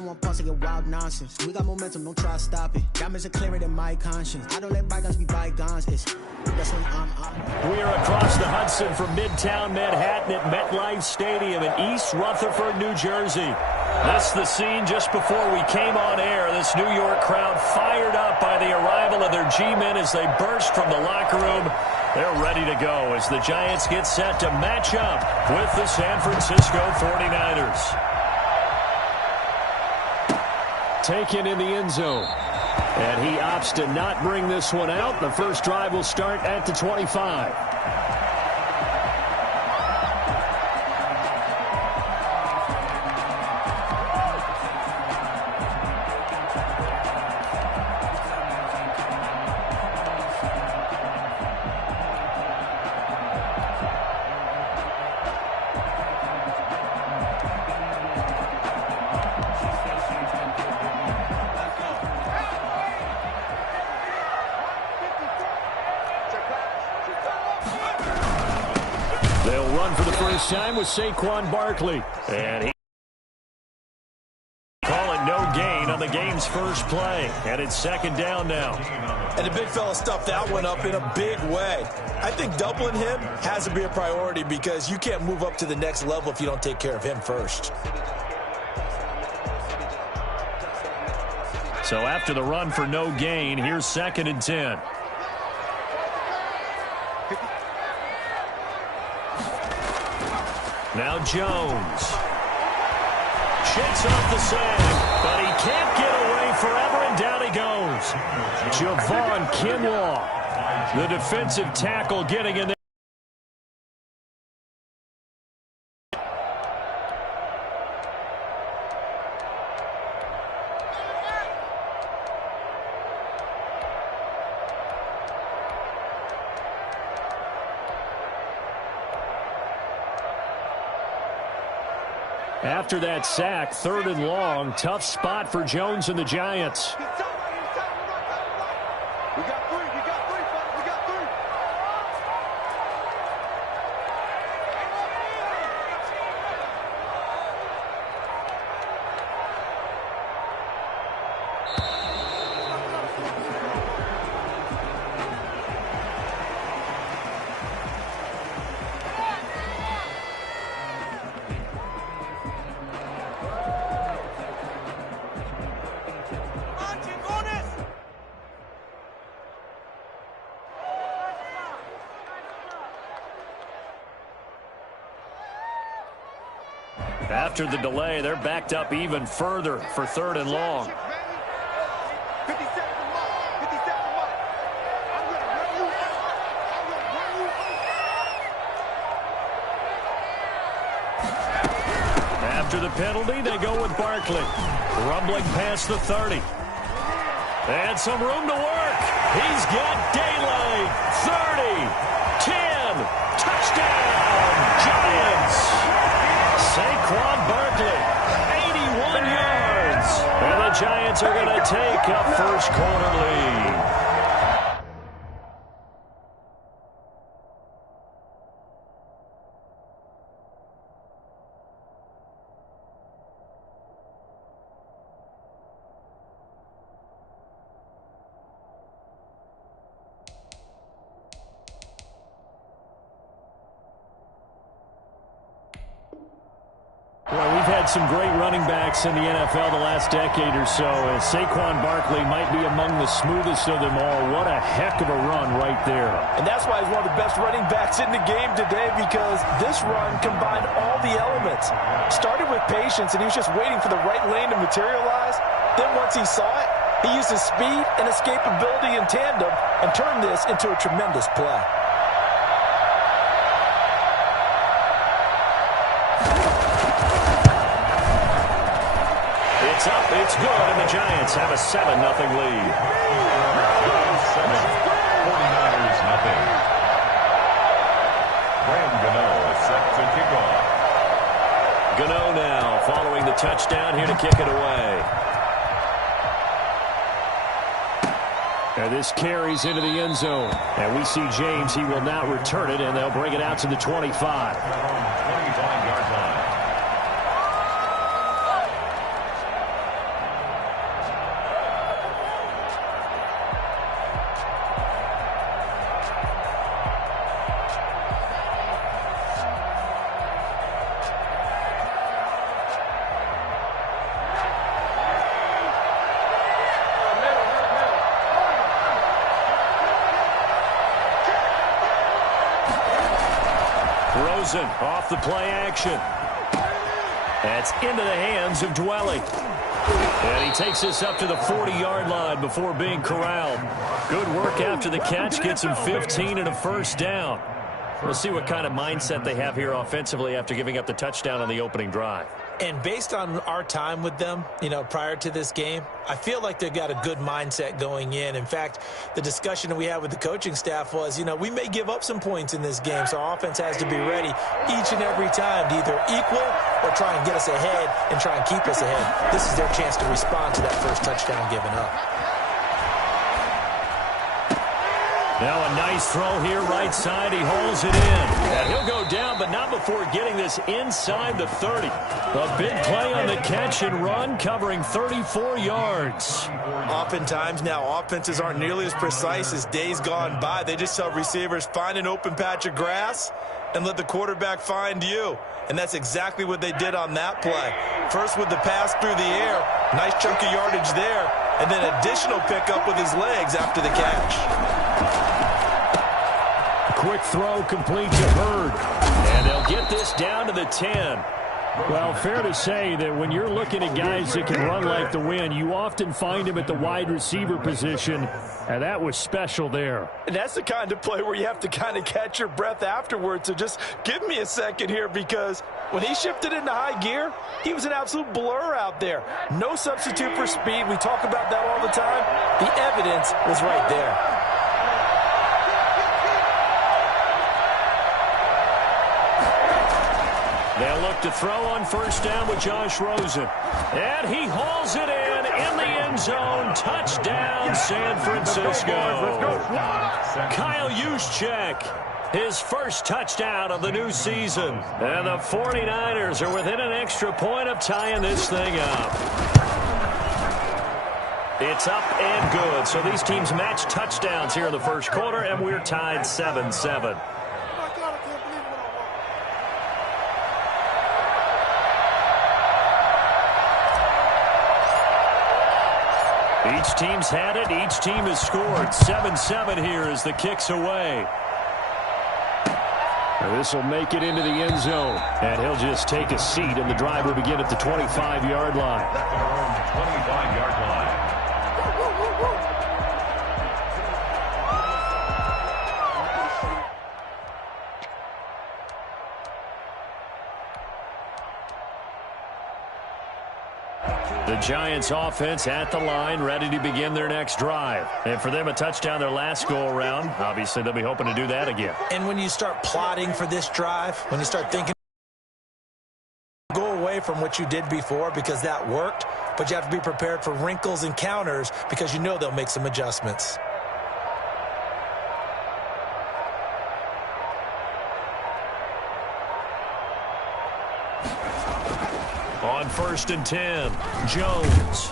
don't want pause to get wild nonsense. We got momentum, don't try to stop it. Diamonds are clearer than my conscience. I don't let bygones be bygones. That's when I'm. We are across the Hudson from Midtown Manhattan at MetLife Stadium in East Rutherford, New Jersey. This is the scene just before we came on air. This New York crowd fired up by the arrival of their G-men as they burst from the locker room. They're ready to go as the Giants get set to match up with the San Francisco 49ers. Taken in the end zone. And he opts to not bring this one out. The first drive will start at the 25. They'll run for the first time with Saquon Barkley. And he calling no gain on the game's first play. And it's second down now. And the big fella stuffed that one up in a big way. I think doubling him has to be a priority because you can't move up to the next level if you don't take care of him first. So after the run for no gain, here's 2nd and 10. Now Jones. Shakes off the sand, but he can't get away forever, and down he goes. Javon Kinlaw, the defensive tackle, getting in there. After that sack, 3rd and long, tough spot for Jones and the Giants. After the delay, they're backed up even further for 3rd and long. After the penalty, they go with Barkley. Rumbling past the 30. And some room to work. He's got daylight. 30, 10, touchdown, Giants. Saquon Barkley, 81 yards. And the Giants are going to take a first quarter lead. Well, we've had some great running backs in the NFL the last decade or so, and Saquon Barkley might be among the smoothest of them all. What a heck of a run right there. And that's why he's one of the best running backs in the game today, because this run combined all the elements. Started with patience, and he was just waiting for the right lane to materialize. Then once he saw it, he used his speed and escapability in tandem and turned this into a tremendous play. It's up, it's good, and the Giants have a 7-0 lead. 49ers nothing. Graham Gano is set to kick off. Gano now following the touchdown here to kick it away. And this carries into the end zone. And we see James, he will not return it, and they'll bring it out to the 25. 25-yard line. Rosen off the play action. That's into the hands of Dwelly. And he takes this up to the 40-yard line before being corralled. Good work after the catch. Gets him 15 and a first down. We'll see what kind of mindset they have here offensively after giving up the touchdown on the opening drive. And based on our time with them, prior to this game, I feel like they've got a good mindset going in. In fact, the discussion that we had with the coaching staff was, we may give up some points in this game, so our offense has to be ready each and every time to either equal or try and get us ahead and try and keep us ahead. This is their chance to respond to that first touchdown given up. Now a nice throw here, right side. He hauls it in. And he'll go down, but not before getting this inside the 30. A big play on the catch and run, covering 34 yards. Oftentimes now, offenses aren't nearly as precise as days gone by. They just tell receivers, find an open patch of grass and let the quarterback find you. And that's exactly what they did on that play. First with the pass through the air, nice chunk of yardage there, and then additional pickup with his legs after the catch. Quick throw complete to Hurd. And they'll get this down to the 10. Well, fair to say that when you're looking at guys that can run like the wind, you often find them at the wide receiver position, and that was special there. And that's the kind of play where you have to kind of catch your breath afterwards. So just give me a second here, because when he shifted into high gear, he was an absolute blur out there. No substitute for speed. We talk about that all the time. The evidence was right there. They'll look to throw on first down with Josh Rosen. And he hauls it in the end zone. Touchdown, San Francisco. Kyle Juszczyk, his first touchdown of the new season. And the 49ers are within an extra point of tying this thing up. It's up and good. So these teams match touchdowns here in the first quarter, and we're tied 7-7. Each team's had it. Each team has scored. 7-7 here as the kick's away. This will make it into the end zone. And he'll just take a seat, and the drive will begin at the 25-yard line. 25-yard line. The Giants offense at the line, ready to begin their next drive. And for them, a touchdown their last go-around. Obviously, they'll be hoping to do that again. And when you start plotting for this drive, when you start thinking, go away from what you did before because that worked, but you have to be prepared for wrinkles and counters because you know they'll make some adjustments. On 1st and 10, Jones.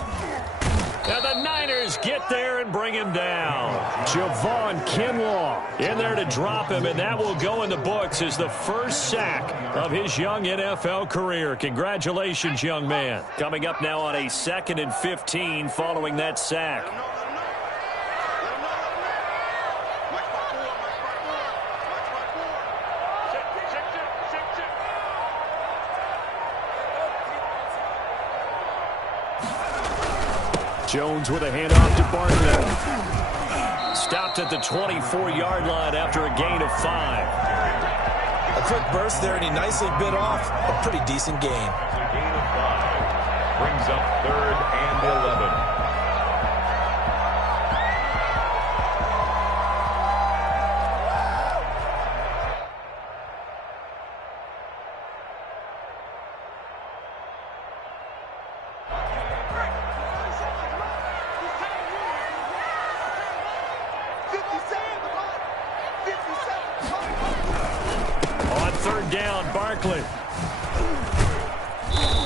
And the Niners get there and bring him down. Javon Kinlaw in there to drop him, and that will go in the books as the first sack of his young NFL career. Congratulations, young man. Coming up now on a 2nd and 15 following that sack. Jones with a handoff to Bartlett. Stopped at the 24-yard line after a gain of 5. A quick burst there, and he nicely bit off a pretty decent gain. A gain of 5. Brings up 3rd and 11.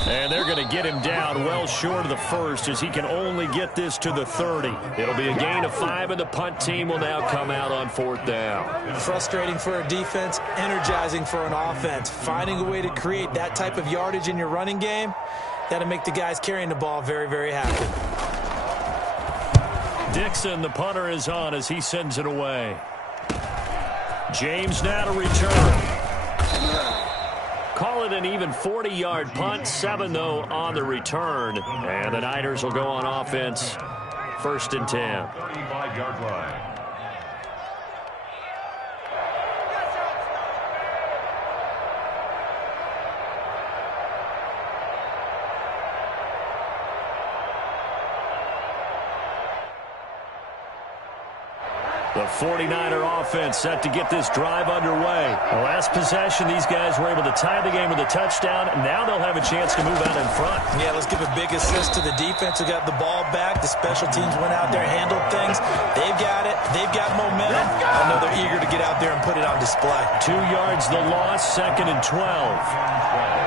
And they're going to get him down well short of the first as he can only get this to the 30. It'll be a gain of 5, and the punt team will now come out on 4th down. Frustrating for a defense, energizing for an offense. Finding a way to create that type of yardage in your running game, that'll make the guys carrying the ball very, very happy. Dixon, the punter, is on as he sends it away. James now to return. Call it an even 40-yard punt, 7 though on the return. And the Niners will go on offense, 1st and 10. 35-yard line. The 49er offense set to get this drive underway. The last possession, these guys were able to tie the game with a touchdown. Now they'll have a chance to move out in front. Yeah, let's give a big assist to the defense who got the ball back. The special teams went out there, handled things. They've got it. They've got momentum. I know they're eager to get out there and put it on display. 2 yards the loss, 2nd and 12.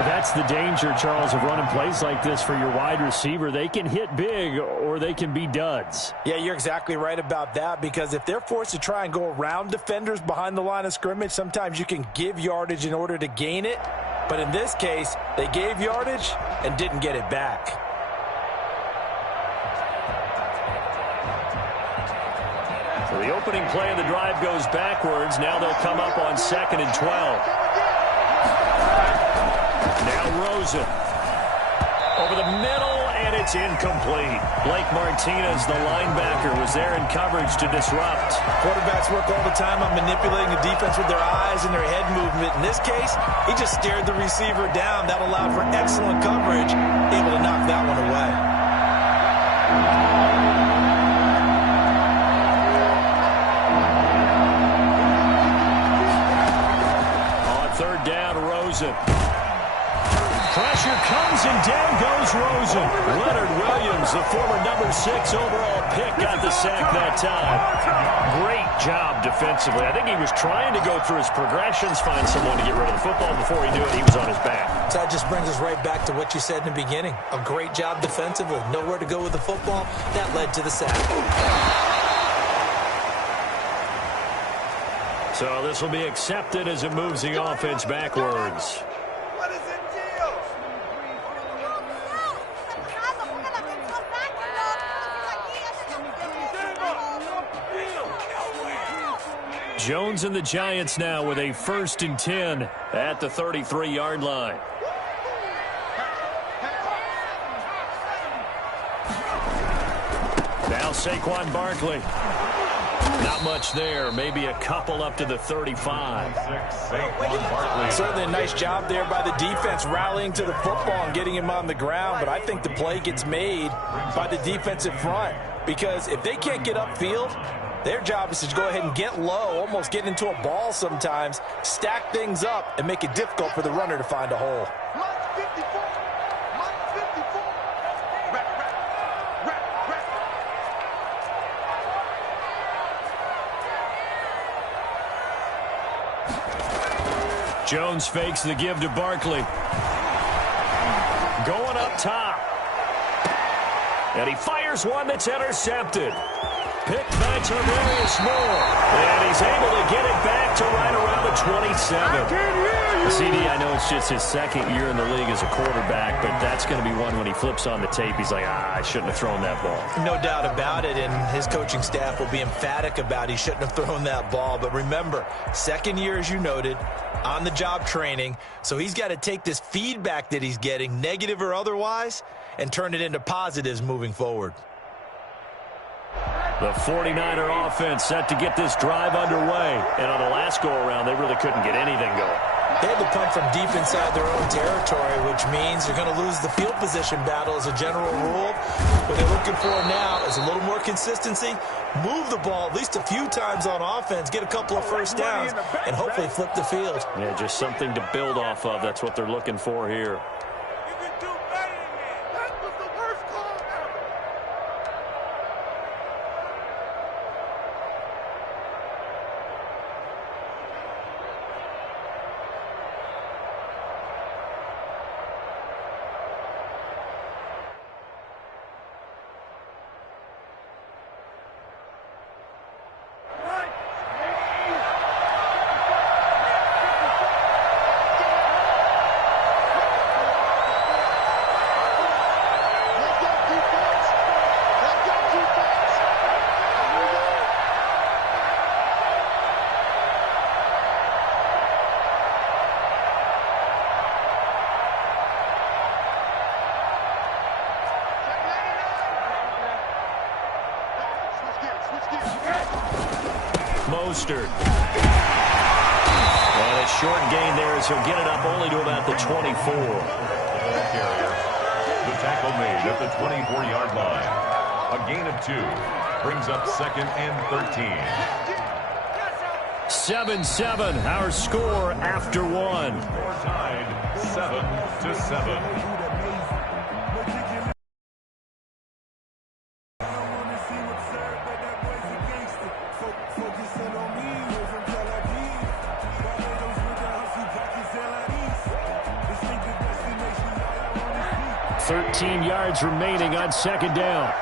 That's the danger, Charles, of running plays like this for your wide receiver. They can hit big or they can be duds. Yeah, you're exactly right about that, because if they're forced to try and go around defenders behind the line of scrimmage, sometimes you can give yardage in order to gain it. But in this case, they gave yardage and didn't get it back. So the opening play of the drive goes backwards. Now they'll come up on 2nd and 12. Now Rosen over the middle, and it's incomplete. Blake Martinez, the linebacker, was there in coverage to disrupt. Quarterbacks work all the time on manipulating the defense with their eyes and their head movement. In this case, he just stared the receiver down. That allowed for excellent coverage, able to knock that one away. On 3rd down, Rosen. Pressure comes, and down goes Rosen. Leonard Williams, the former number 6 overall pick, got the sack that time. Great job defensively. I think he was trying to go through his progressions, find someone to get rid of the football. Before he knew it, he was on his back. So that just brings us right back to what you said in the beginning. A great job defensively. Nowhere to go with the football. That led to the sack. So this will be accepted as it moves the offense backwards. Jones and the Giants now with a 1st and 10 at the 33-yard line. Now Saquon Barkley. Not much there. Maybe a couple up to the 35. Certainly a nice job there by the defense rallying to the football and getting him on the ground. But I think the play gets made by the defensive front, because if they can't get upfield, their job is to go ahead and get low, almost get into a ball sometimes, stack things up, and make it difficult for the runner to find a hole. Jones fakes the give to Barkley. Going up top. And he fires one that's intercepted. Picked by Tarvarius Moore. And he's able to get it back to right around the 27. CD, I know it's just his 2nd year in the league as a quarterback, but that's going to be one when he flips on the tape, he's like, I shouldn't have thrown that ball. No doubt about it, and his coaching staff will be emphatic about he shouldn't have thrown that ball. But remember, 2nd year, as you noted, on-the-job training, so he's got to take this feedback that he's getting, negative or otherwise, and turn it into positives moving forward. The 49er offense set to get this drive underway. And on the last go-around, they really couldn't get anything going. They had to punt from deep inside their own territory, which means they're going to lose the field position battle as a general rule. What they're looking for now is a little more consistency, move the ball at least a few times on offense, get a couple of first downs, and hopefully flip the field. Yeah, just something to build off of. That's what they're looking for here. Mostert. And a short gain there as he'll get it up only to about the 24. The tackle made at the 24-yard line. A gain of 2 brings up 2nd and 13. 7-7, our score after 1. Score tied 7-7. Yards remaining on 2nd down.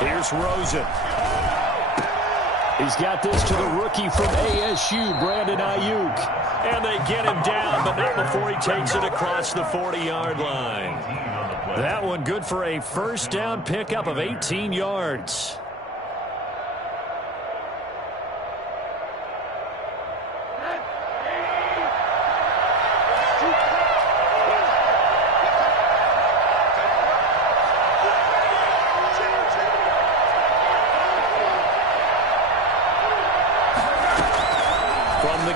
Here's Rosen. He's got this to the rookie from ASU, Brandon Ayuk. And they get him down, but not before he takes it across the 40-yard line. That one good for a first down pickup of 18 yards.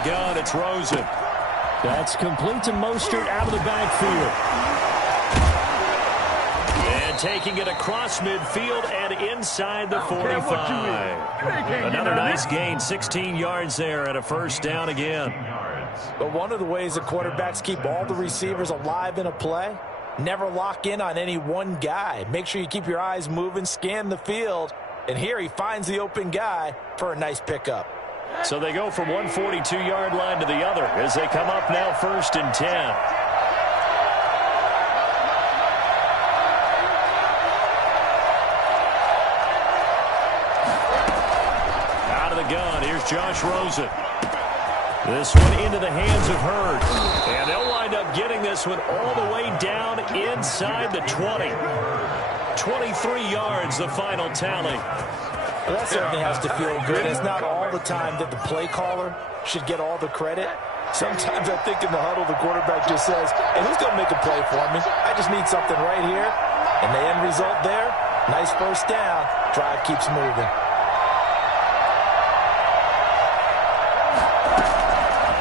Gun, it's Rosen. That's complete to Mostert out of the backfield. And taking it across midfield and inside the 45. Another nice gain, 16 yards there and a first down again. But one of the ways that quarterbacks keep all the receivers alive in a play, never lock in on any one guy. Make sure you keep your eyes moving, scan the field. And here he finds the open guy for a nice pickup. So they go from one 42-yard line to the other as they come up now 1st and 10. Out of the gun, here's Josh Rosen. This one into the hands of Hurd. And they'll wind up getting this one all the way down inside the 20. 23 yards, the final tally. Well, that certainly has to feel good. It's not all the time that the play caller should get all the credit. Sometimes I think in the huddle, the quarterback just says, hey, who's going to make a play for me? I just need something right here. And the end result there, nice first down. Drive keeps moving.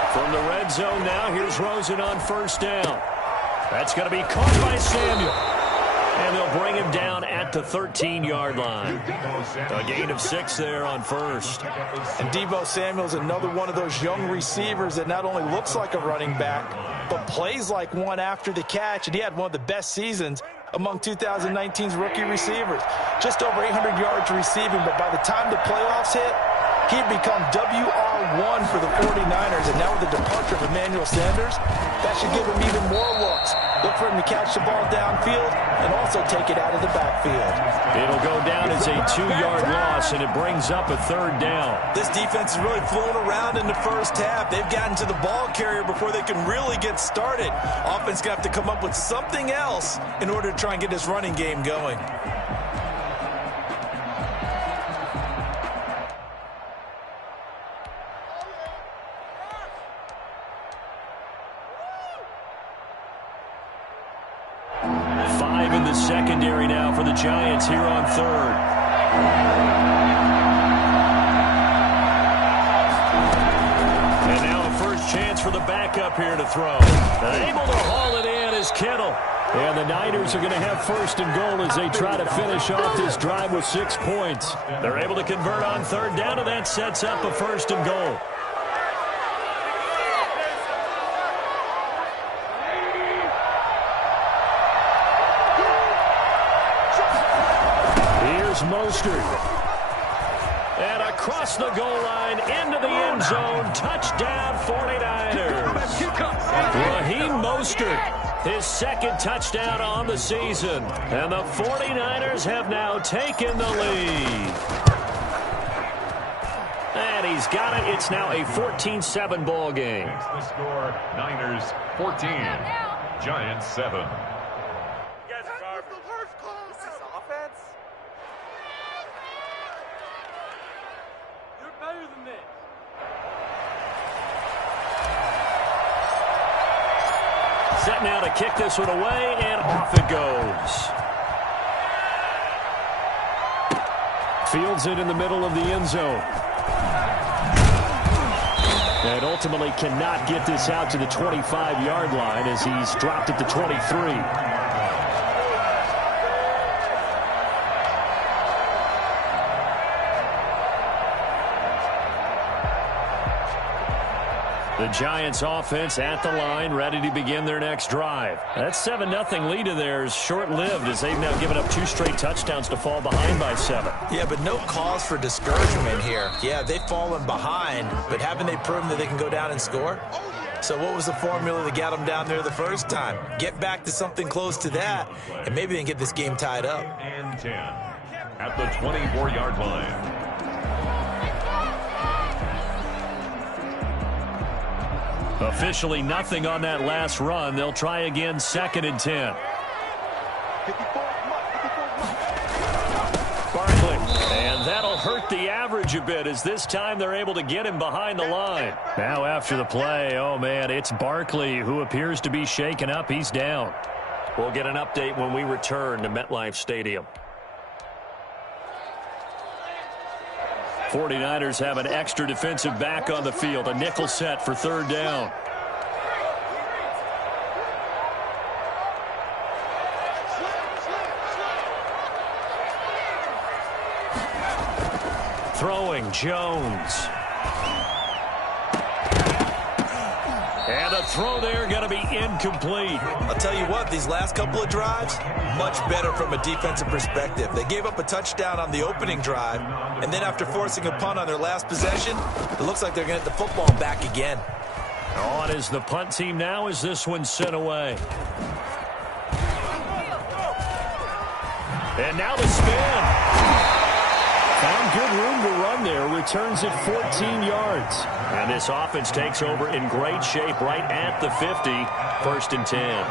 From the red zone now, here's Rosen on first down. That's going to be caught by Samuel. And they'll bring him down at the 13-yard line. A gain of 6 there on first. And Deebo Samuel's another one of those young receivers that not only looks like a running back, but plays like one after the catch. And he had one of the best seasons among 2019's rookie receivers. Just over 800 yards receiving, but by the time the playoffs hit, he'd become WR1 for the 49ers. And now with the departure of Emmanuel Sanders, that should give him even more looks. Look for him to catch the ball downfield and also take it out of the backfield. It'll go down as a 2-yard loss, and it brings up a 3rd down. This defense has really flown around in the first half. They've gotten to the ball carrier before they can really get started. Offense going to have to come up with something else in order to try and get this running game going. Secondary now for the Giants here on 3rd. And now a first chance for the backup here to throw. Able to haul it in is Kittle. And the Niners are going to have 1st and goal as they try to finish off this drive with 6 points. They're able to convert on 3rd down, and that sets up a 1st and goal. Mostert. And across the goal line into the end zone. Touchdown 49ers. Raheem Mostert, his 2nd touchdown on the season. And the 49ers have now taken the lead. And he's got it. It's now a 14-7 ball game. The score, Niners 14, Giants 7. Set now to kick this one away, and off it goes. Fields it in the middle of the end zone. And ultimately cannot get this out to the 25-yard line as he's dropped at the 23. The Giants offense at the line, ready to begin their next drive. That 7-0 lead of theirs short-lived as they've now given up 2 straight touchdowns to fall behind by 7. Yeah, but no cause for discouragement here. Yeah, they've fallen behind, but haven't they proven that they can go down and score? So what was the formula that got them down there the first time? Get back to something close to that, and maybe they can get this game tied up. And 10 at the 24-yard line. Officially nothing on that last run. They'll try again, 2nd and 10. Barkley, and that'll hurt the average a bit as this time they're able to get him behind the line. Now after the play, oh man, it's Barkley who appears to be shaken up. He's down. We'll get an update when we return to MetLife Stadium. 49ers have an extra defensive back on the field. A nickel set for 3rd down. Throwing, Jones. And a throw there going to be incomplete. I'll tell you what, these last couple of drives, much better from a defensive perspective. They gave up a touchdown on the opening drive, and then after forcing a punt on their last possession, it looks like they're going to get the football back again. On is the punt team now as this one's sent away. And now the spin. Found good room to run there. Returns it 14 yards. And this offense takes over in great shape right at the 50. 1st and 10.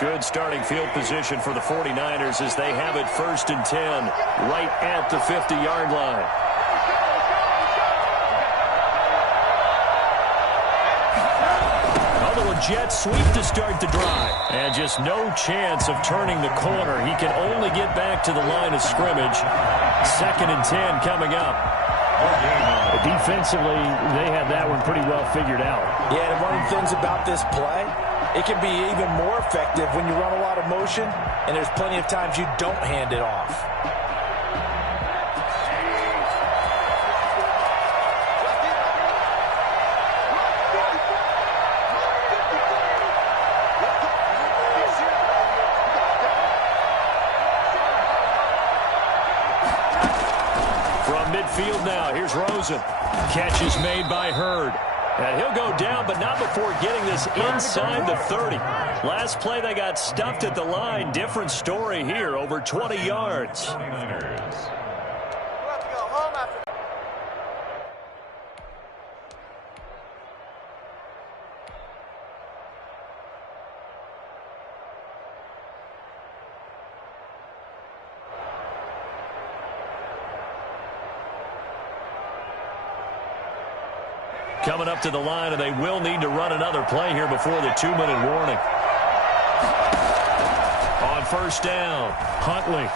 Good starting field position for the 49ers as they have it 1st and 10 right at the 50-yard line. Jet sweep to start the drive. And just no chance of turning the corner. He can only get back to the line of scrimmage. 2nd and 10 coming up. Defensively, they had that one pretty well figured out. Yeah, and one of the things about this play, it can be even more effective when you run a lot of motion, and there's plenty of times you don't hand it off. Field now. Here's Rosen. Catch is made by Hurd. And he'll go down, but not before getting this inside the 30. Last play, they got stuffed at the line. Different story here, over 20 yards. Coming up to the line, and they will need to run another play here before the 2-minute warning. On 1st down, Huntley.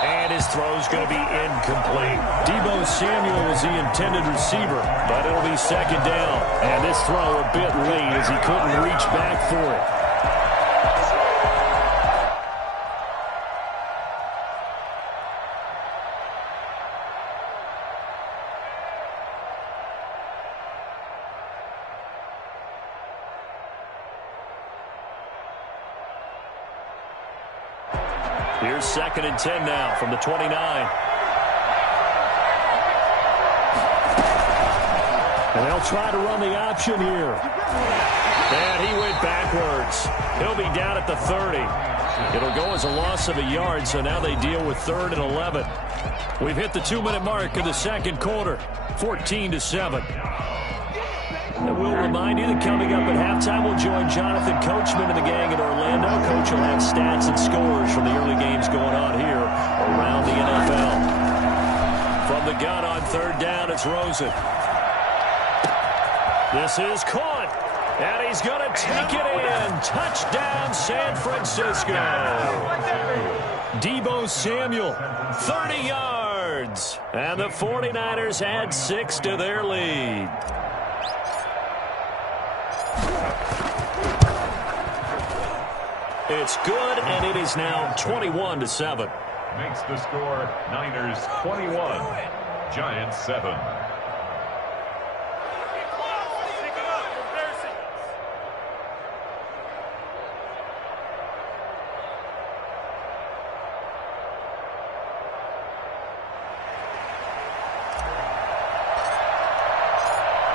And his throw's going to be incomplete. Deebo Samuel was the intended receiver, but it'll be 2nd down. And this throw a bit late as he couldn't reach back for it. Here's 2nd and 10 now from the 29. And they'll try to run the option here. And he went backwards. He'll be down at the 30. It'll go as a loss of a yard, so now they deal with 3rd and 11. We've hit the 2-minute mark of the 2nd quarter, 14-7. And we'll remind you that coming up at halftime, we'll join Jonathan Coachman and the gang in Orlando. Coach will have stats and scores from the early games going on here around the NFL. From the gun on third down, it's Rosen. This is caught, and he's going to take it in. Touchdown, San Francisco. Deebo Samuel, 30 yards. And the 49ers add 6 to their lead. It's good, and it is now 21-7. Makes the score Niners 21, Giants 7.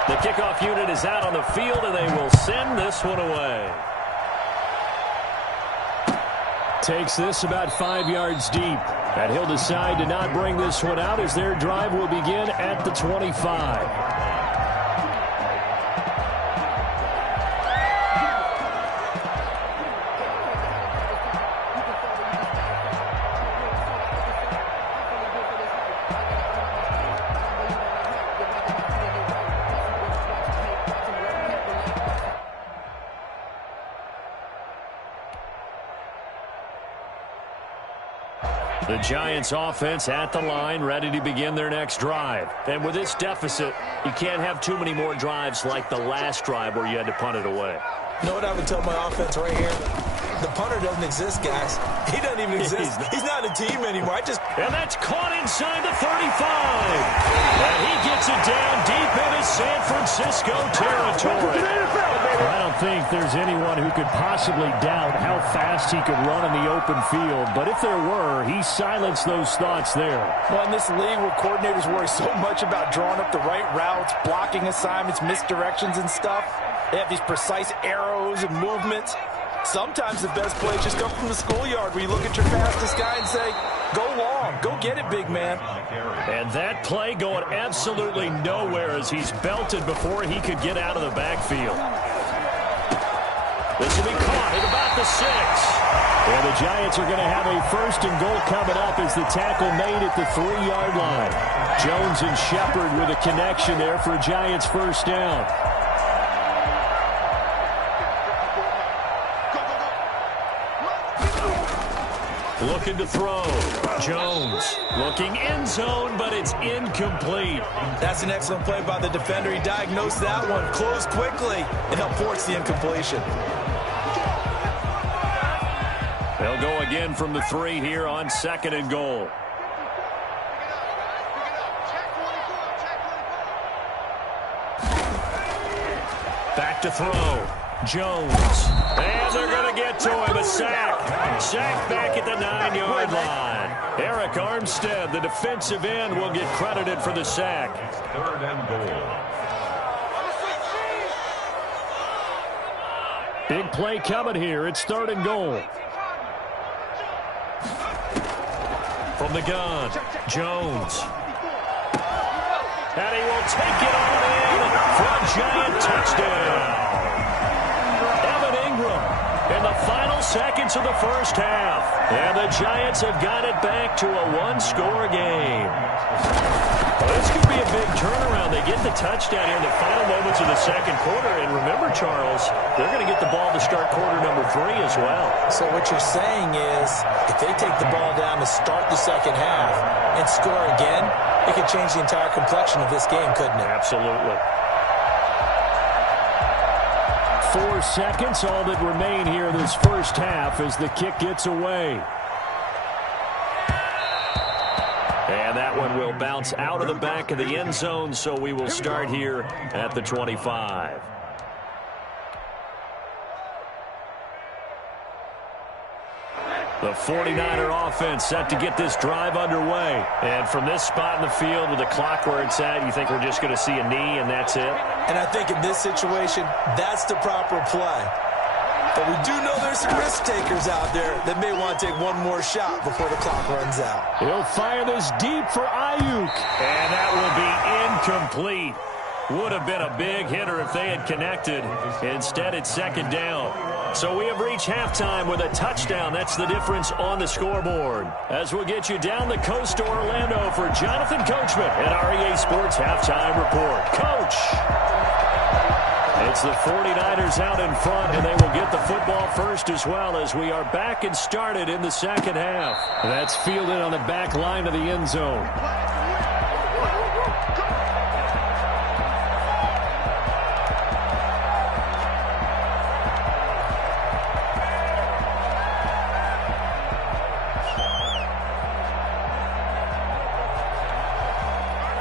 The kickoff unit is out on the field, and they will send this one away. Takes this about 5 yards deep. And he'll decide to not bring this one out as their drive will begin at the 25. The Giants offense at the line, ready to begin their next drive. And with this deficit, you can't have too many more drives like the last drive where you had to punt it away. You know what I would tell my offense right here? The punter doesn't exist, guys. He doesn't even exist. He's not a team anymore. And that's caught inside the 35. And he gets it down deep into San Francisco territory. I don't think there's anyone who could possibly doubt how fast he could run in the open field. But if there were, he silenced those thoughts there. Well, in this league where coordinators worry so much about drawing up the right routes, blocking assignments, misdirections and stuff, they have these precise arrows and movements. Sometimes the best plays just come from the schoolyard where you look at your fastest guy and say, go long, go get it, big man. And that play going absolutely nowhere as he's belted before he could get out of the backfield. This will be caught at about the 6. And the Giants are going to have a 1st and goal coming up as the tackle made at the 3-yard line. Jones and Shepard with a connection there for Giants first down. Looking to throw. Jones looking end zone, but it's incomplete. That's an excellent play by the defender. He diagnosed that one, closed quickly, and helped force the incompletion. They'll go again from the 3 here on 2nd and goal. Back to throw. Jones. And they're going to get to him. A sack. Sack back at the 9-yard line. Eric Armstead, the defensive end, will get credited for the sack. 3rd and goal. Big play coming here. It's 3rd and goal. From the gun, Jones. And he will take it on in for a Giant touchdown. In the final seconds of the first half. And the Giants have got it back to a 1-score game. Well, this could be a big turnaround. They get the touchdown here in the final moments of the second quarter. And remember, Charles, they're going to get the ball to start quarter number 3 as well. So what you're saying is if they take the ball down to start the second half and score again, it could change the entire complexion of this game, couldn't it? Absolutely. 4 seconds, all that remain here in this first half as the kick gets away. And that one will bounce out of the back of the end zone, so we will start here at the 25. The 49er offense set to get this drive underway. And from this spot in the field with the clock where it's at, you think we're just going to see a knee and that's it? And I think in this situation, that's the proper play. But we do know there's some risk takers out there that may want to take one more shot before the clock runs out. He'll fire this deep for Ayuk. And that will be incomplete. Would have been a big hitter if they had connected. Instead, it's second down. So we have reached halftime with a touchdown. That's the difference on the scoreboard. As we'll get you down the coast to Orlando for Jonathan Coachman at our EA Sports Halftime Report. Coach! It's the 49ers out in front, and they will get the football first as well as we are back and started in the second half. That's fielded on the back line of the end zone.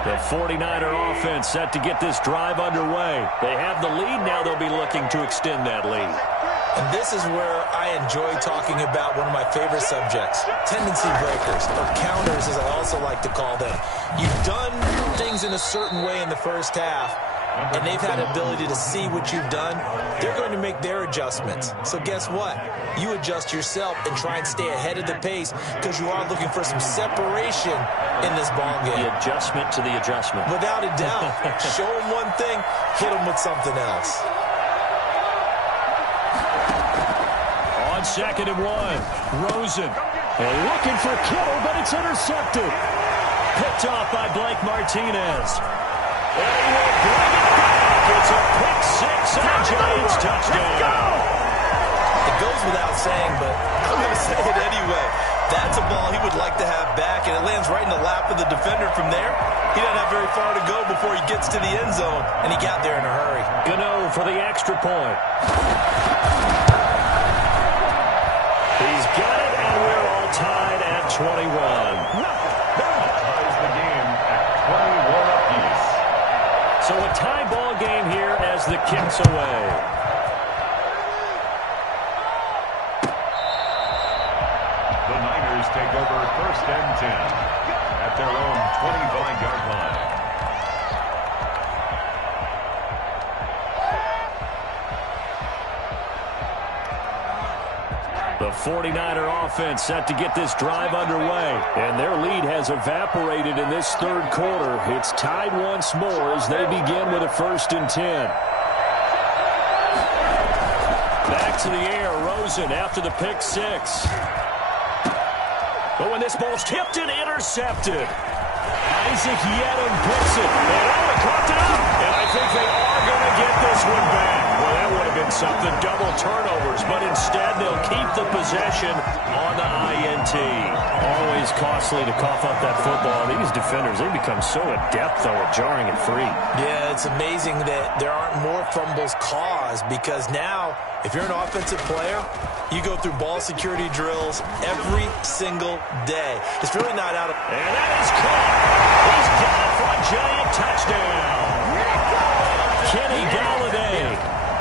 The 49er offense set to get this drive underway. They have the lead. Now they'll be looking to extend that lead. And this is where I enjoy talking about one of my favorite subjects, tendency breakers, or counters as I also like to call them. You've done things in a certain way in the first half, and they've had the ability to see what you've done. They're going to make their adjustments. So guess what? You adjust yourself and try and stay ahead of the pace because you are looking for some separation in this ball game. The adjustment to the adjustment. Without a doubt. Show them one thing, hit them with something else. On 2nd and 1, Rosen. And looking for Kittle, but it's intercepted. Picked off by Blake Martinez. And he will bring it back. It's a pick six and a Giants touchdown. It goes without saying, but I'm going to say it anyway. That's a ball he would like to have back, and it lands right in the lap of the defender from there. He doesn't have very far to go before he gets to the end zone, and he got there in a hurry. Gano for the extra point. He's got it, and we're all tied at 21. Ties the game at 21 apiece. So a tie ball game here as the kick's away. The Niners take over 1st and 10 at their own 25-yard line. The 49er offense set to get this drive underway. And their lead has evaporated in this third quarter. It's tied once more as they begin with a 1st and 10. Back to the air, Rosen after the pick six. But when this ball's tipped and intercepted, Isaac Yedem picks it. And Owen caught it up. And I think they are going to get this one back. Well, that would have been something, double turnovers. But instead, they'll keep the possession on the INT. Always costly to cough up that football. These defenders, they become so adept, though, at jarring it free. Yeah, it's amazing that there aren't more fumbles caused because now, if you're an offensive player, you go through ball security drills every single day. It's really not out of... And that is caught. He's got it for a Giant touchdown. Kenny Galladay,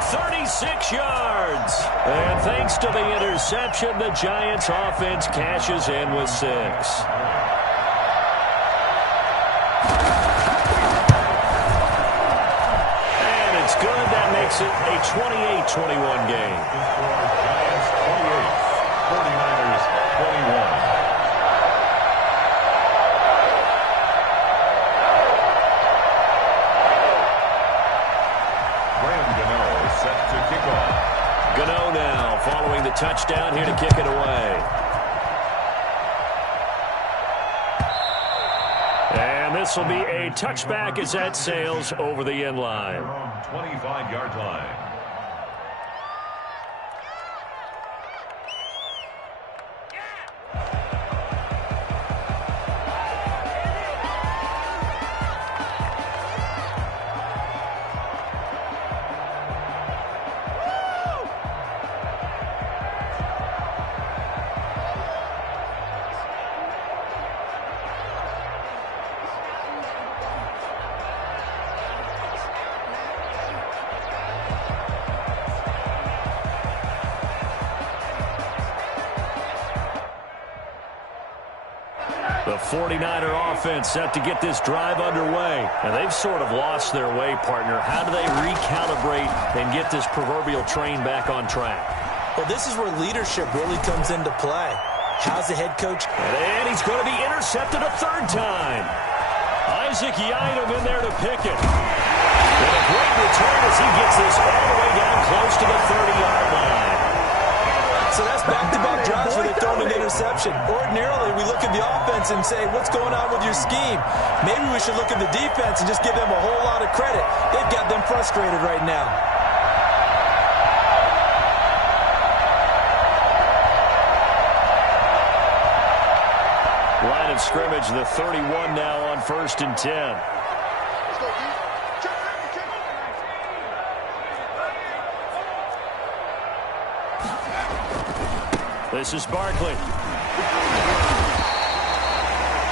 36 yards. And thanks to the interception, the Giants offense cashes in with 6. And it's good. That makes it a 28-21 game. Giants 28, 49ers 21. Gano now following the touchdown here to kick it away. And this will be a touchback as that sails over the end line. 25-yard line. The 49er offense set to get this drive underway. And they've sort of lost their way, partner. How do they recalibrate and get this proverbial train back on track? Well, this is where leadership really comes into play. How's the head coach? And he's going to be intercepted a third time. Isaac Yedem in there to pick it. And a great return as he gets this all the way down close to the 30-yard line. So that's back-to-back drives where they've thrown an interception. Ordinarily, we look at the offense and say, what's going on with your scheme? Maybe we should look at the defense and just give them a whole lot of credit. They've got them frustrated right now. Line of scrimmage, the 31 now on 1st and 10. This is Barkley.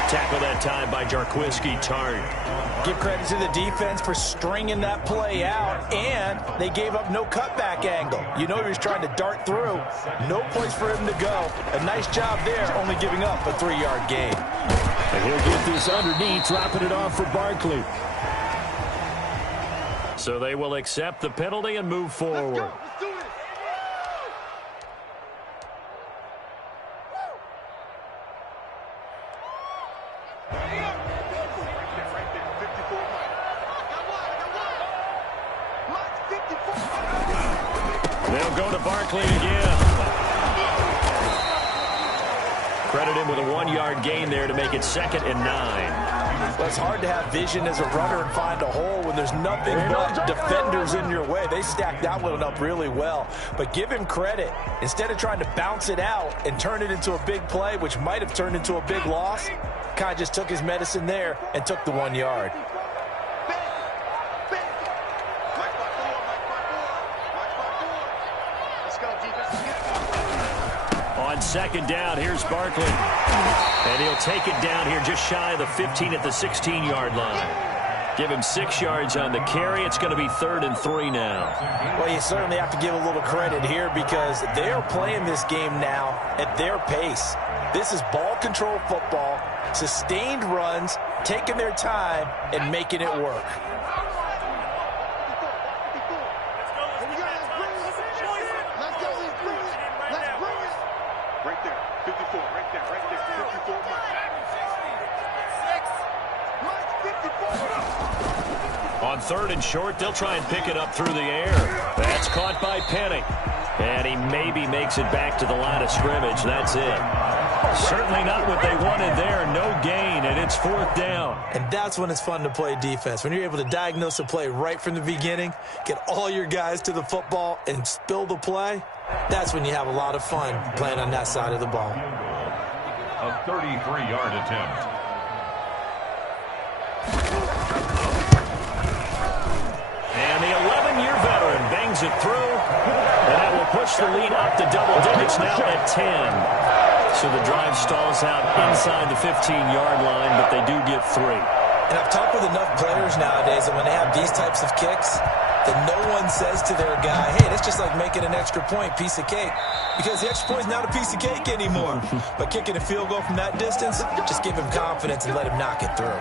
Tackle that time by Jarquiski Tartt. Give credit to the defense for stringing that play out, and they gave up no cutback angle. You know he was trying to dart through. No place for him to go. A nice job there, only giving up a 3-yard gain. And he'll get this underneath, dropping it off for Barkley. So they will accept the penalty and move forward. They'll go to Barkley again. Credit him with a 1-yard gain there to make it 2nd and 9. Well, it's hard to have vision as a runner and find a hole when there's nothing but defenders in your way. They stacked that one up really well. But give him credit. Instead of trying to bounce it out and turn it into a big play, which might have turned into a big loss, kind of just took his medicine there and took the 1 yard. On 2nd down, here's Barkley. And he'll take it down here just shy of the 15 at the 16-yard line. Give him 6 yards on the carry. It's going to be 3rd and 3 now. Well, you certainly have to give a little credit here because they're playing this game now at their pace. This is ball control football, sustained runs, taking their time, and making it work. On 3rd and short, they'll try and pick it up through the air. That's caught by Penny. And he maybe makes it back to the line of scrimmage. That's it. Certainly not what they wanted there. No gain, and it's 4th down. And that's when it's fun to play defense. When you're able to diagnose a play right from the beginning, get all your guys to the football, and spill the play, that's when you have a lot of fun playing on that side of the ball. A 33-yard attempt. And the 11-year veteran bangs it through. And that will push the lead up to double digits now at 10. So the drive stalls out inside the 15-yard line, but they do get 3. And I've talked with enough players nowadays that when they have these types of kicks, that no one says to their guy, hey, that's just like making an extra point, piece of cake. Because the extra point is not a piece of cake anymore. But kicking a field goal from that distance, just give him confidence and let him knock it through.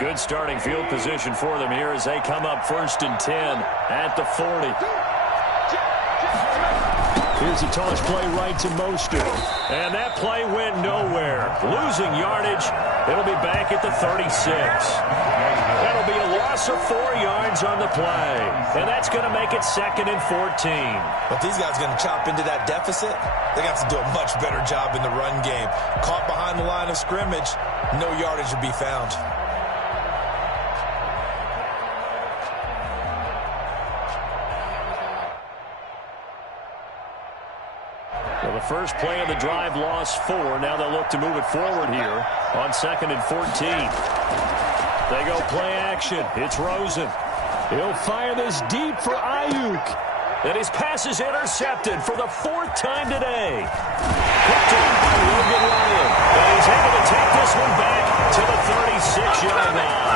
Good starting field position for them here as they come up 1st and 10 at the 40. Here's a toss play right to Mostert. And that play went nowhere. Losing yardage. It'll be back at the 36. That'll be a loss of 4 yards on the play. And that's going to make it 2nd and 14. But these guys are going to chop into that deficit. They got to do a much better job in the run game. Caught behind the line of scrimmage, no yardage will be found. Well, the first play of the drive lost 4. Now they'll look to move it forward here on 2nd and 14. They go play action. It's Rosen. He'll fire this deep for Ayuk. And his pass is intercepted for the 4th time today. Picked up by Logan Ryan. And he's able to take this one back to the 36-yard line.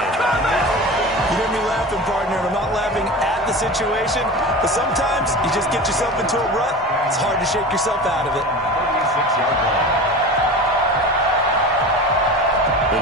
You hear me laughing, partner, and I'm not laughing at the situation, but sometimes you just get yourself into a rut. It's hard to shake yourself out of it. 36-yard line.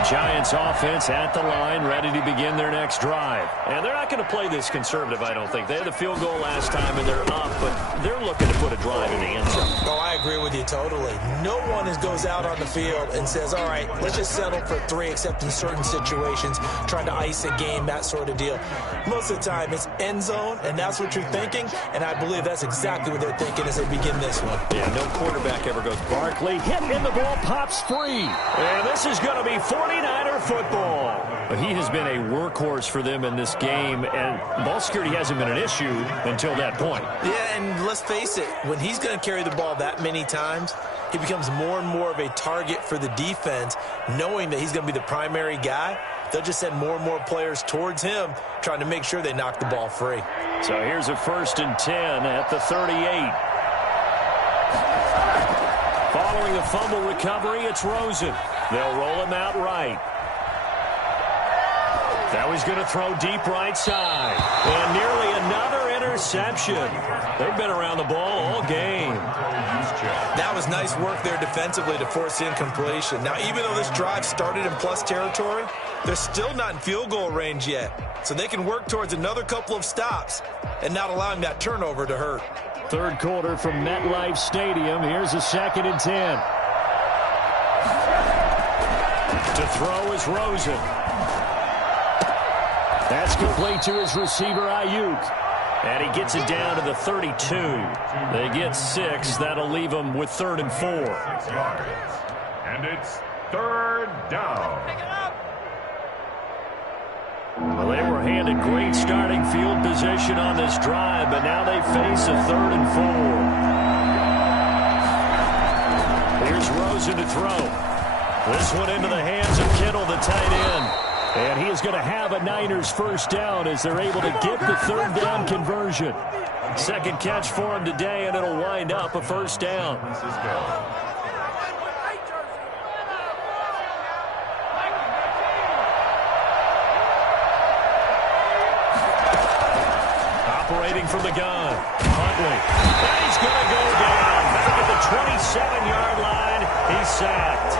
Giants offense at the line, ready to begin their next drive. And they're not going to play this conservative, I don't think. They had the field goal last time, and they're up, but they're looking to put a drive in the end zone. Oh, I agree with you totally. No one goes out on the field and says, all right, let's just settle for 3, except in certain situations, trying to ice a game, that sort of deal. Most of the time, it's end zone, and that's what you're thinking, and I believe that's exactly what they're thinking as they begin this one. Yeah, no quarterback ever goes. Barkley hit, and the ball pops free. And this is going to be 49er football. He has been a workhorse for them in this game, and ball security hasn't been an issue until that point. Yeah, and let's face it, when he's going to carry the ball that many times, he becomes more and more of a target for the defense, knowing that he's going to be the primary guy. They'll just send more and more players towards him, trying to make sure they knock the ball free. So here's a 1st and 10 at the 38. Following a fumble recovery, it's Rosen. They'll roll him out right. Now he's going to throw deep right side. And nearly another interception. They've been around the ball all game. That was nice work there defensively to force incompletion. Now, even though this drive started in plus territory, they're still not in field goal range yet. So they can work towards another couple of stops and not allowing that turnover to hurt. Third quarter from MetLife Stadium. Here's a 2nd and 10. To throw is Rosen. That's complete to his receiver, Ayuk. And he gets it down to the 32. They get 6. That'll leave them with 3rd and 4. And it's 3rd down. Well, they were handed great starting field position on this drive, but now they face a 3rd and 4. Here's Rosen to throw. This one into the hands of Kittle, the tight end. And he is going to have a Niners first down as they're able to get the 3rd down conversion. Second catch for him today, and it'll wind up a first down. Operating from the gun, Huntley. And he's going to go down. Back at the 27-yard line, he's sacked.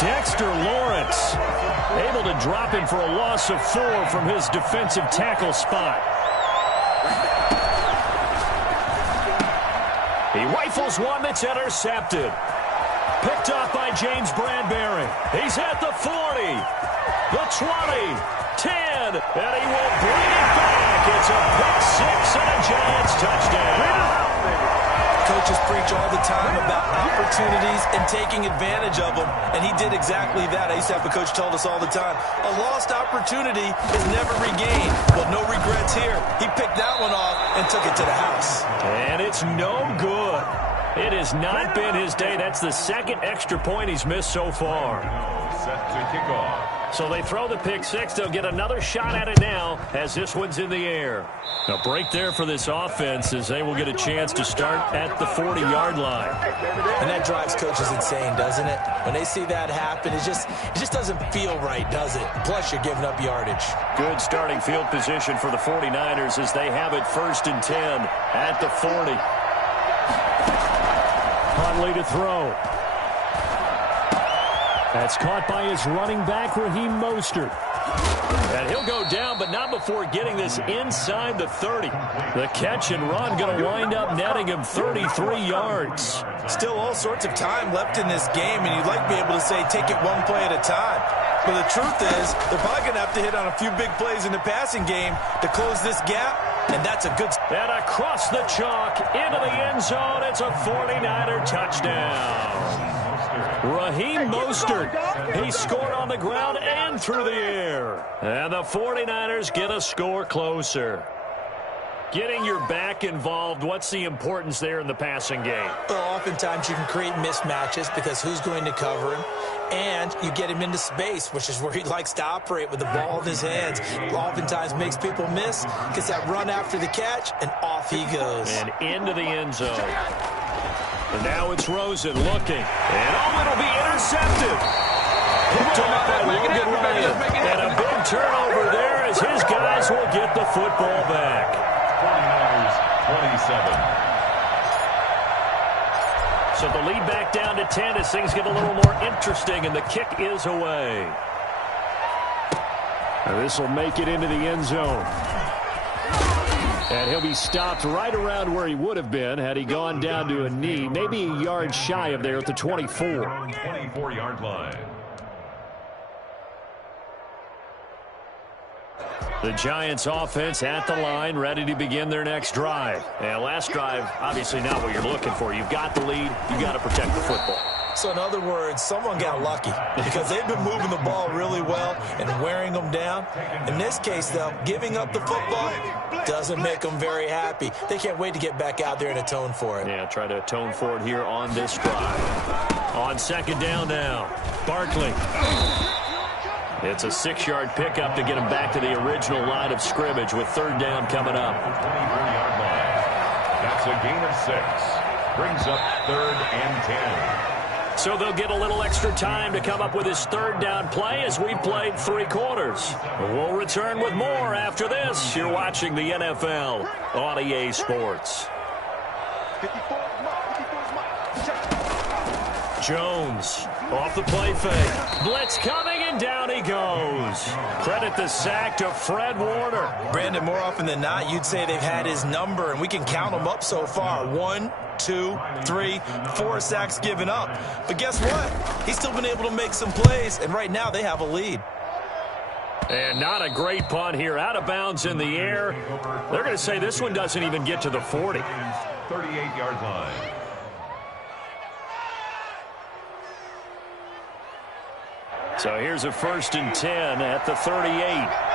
Dexter Lawrence able to drop him for a loss of 4 from his defensive tackle spot. He rifles one that's intercepted. Picked up by James Bradbury. He's at the 40, the 20, 10, and he will bring it back. It's a pick 6 and a Giants touchdown. Coaches preach all the time about opportunities and taking advantage of them, and he did exactly that. I used to have a coach told us all the time, a lost opportunity is never regained. Well, no regrets here. He picked that one off and took it to the house. And it's no good. It has not been his day. That's the 2nd extra point he's missed so far. Set to kick off. So they throw the pick 6. They'll get another shot at it now as this one's in the air. A break there for this offense as they will get a chance to start at the 40-yard line. And that drives coaches insane, doesn't it? When they see that happen, it just doesn't feel right, does it? Plus, you're giving up yardage. Good starting field position for the 49ers as they have it 1st and 10 at the 40. Huntley to throw. That's caught by his running back, Raheem Mostert. And he'll go down, but not before getting this inside the 30. The catch and run going to wind up netting him 33 yards. Still all sorts of time left in this game, and you'd like to be able to say take it one play at a time. But the truth is, they're probably going to have to hit on a few big plays in the passing game to close this gap, and that's a good... And across the chalk, into the end zone, it's a 49er touchdown. Raheem Mostert, he scored on the ground and through the air. And the 49ers get a score closer. Getting your back involved, what's the importance there in the passing game? Well, oftentimes you can create mismatches because who's going to cover him? And you get him into space, which is where he likes to operate with the ball in his hands. Oftentimes makes people miss, gets that run after the catch, and off he goes. And into the end zone. And now it's Rosen looking. And it'll be intercepted. Picked off by Logan Ryan. And a big turnover there as his guys will get the football back. 49ers 27. So the lead back down to 10 as things get a little more interesting, and the kick is away. This will make it into the end zone. And he'll be stopped right around where he would have been had he gone down to a knee, maybe a yard shy of there at the 24. 24-yard line. The Giants offense at the line, ready to begin their next drive. And last drive, obviously not what you're looking for. You've got the lead. You've got to protect the football. So in other words, someone got lucky because they've been moving the ball really well and wearing them down. In this case, though, giving up the football doesn't make them very happy. They can't wait to get back out there and atone for it. Yeah, try to atone for it here on this drive. On second down now, Barkley. It's a 6-yard pickup to get him back to the original line of scrimmage with third down coming up. 24-yard line. That's a gain of 6. Brings up 3rd and 10. So they'll get a little extra time to come up with his third down play as we played 3 quarters. We'll return with more after this. You're watching the NFL on EA Sports. Jones off the play fake. Blitz coming, and down he goes. Credit the sack to Fred Warner. Brandon, more often than not, you'd say they've had his number, and we can count them up so far. 1, 2, 3, 4 sacks given up. But guess what? He's still been able to make some plays, and right now they have a lead. And not a great punt here. Out of bounds in the air. They're going to say this one doesn't even get to the 40. 38-yard line. So here's a 1st and 10 at the 38.